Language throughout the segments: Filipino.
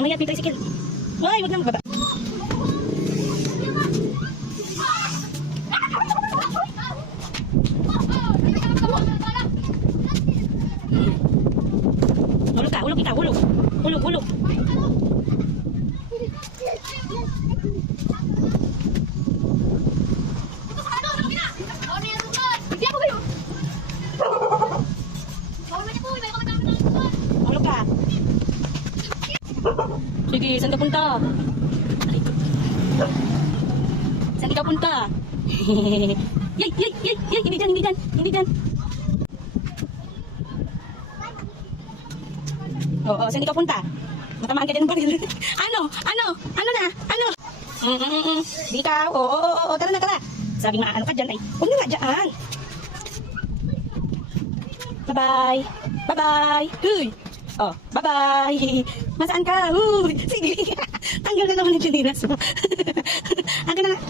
Mamaya, may tricycle. Ay, wag na magbaba. Ulog ka, ulog ikaw, ulog. Ulog, ulog. Ulog ka. Sige, saan ka punta? Saan ka punta? Yay, yay, yay, yay, hindi dyan, hindi dyan, hindi dyan. Oo, saan ka punta? Matamaan ka dyan ng baril. Ano? Ano? Ano na? Ano? Di ka, oo, tara na, tara. Sabi nga, ano ka dyan ay, huwag na nga dyan. Bye-bye. Bye-bye. Huy. Oh, bye-bye. Masaan ka? Huy. Sige. Tanggal na naman yung chinilas mo. Hanggang na nga.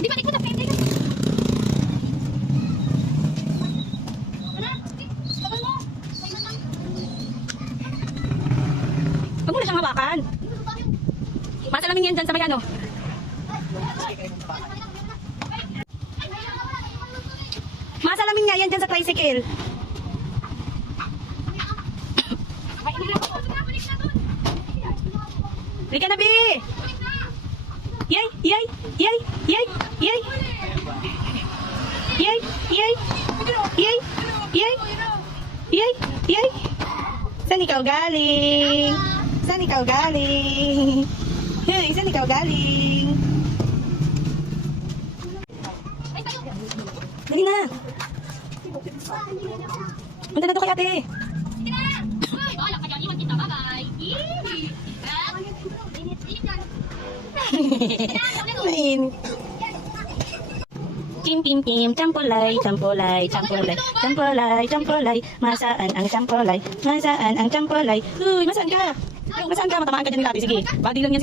Di ba, ikot na pwede ka? Huwag mo na siyang hawakan. Masalamin yan dyan sa may ano. Masalamin nga yan dyan sa tricycle. Rika na, B! Yay! Yay! Yay! Yay! Yay! Yay! Yay! Yay! Yay! Yay! Yay! Saan ikaw galing? Saan ikaw galing? Hey, saan ikaw galing? Dali na! Punta na to kay ate! Mainit. Kim kim kim, champolay, champolay, champolay, champolay, champolay. Masaan ang champolay? Masaan ang champolay? Uy, masaan ka? Masaan ka? Matamaan ka dyan nila ate. Sige, badi lang yan sila.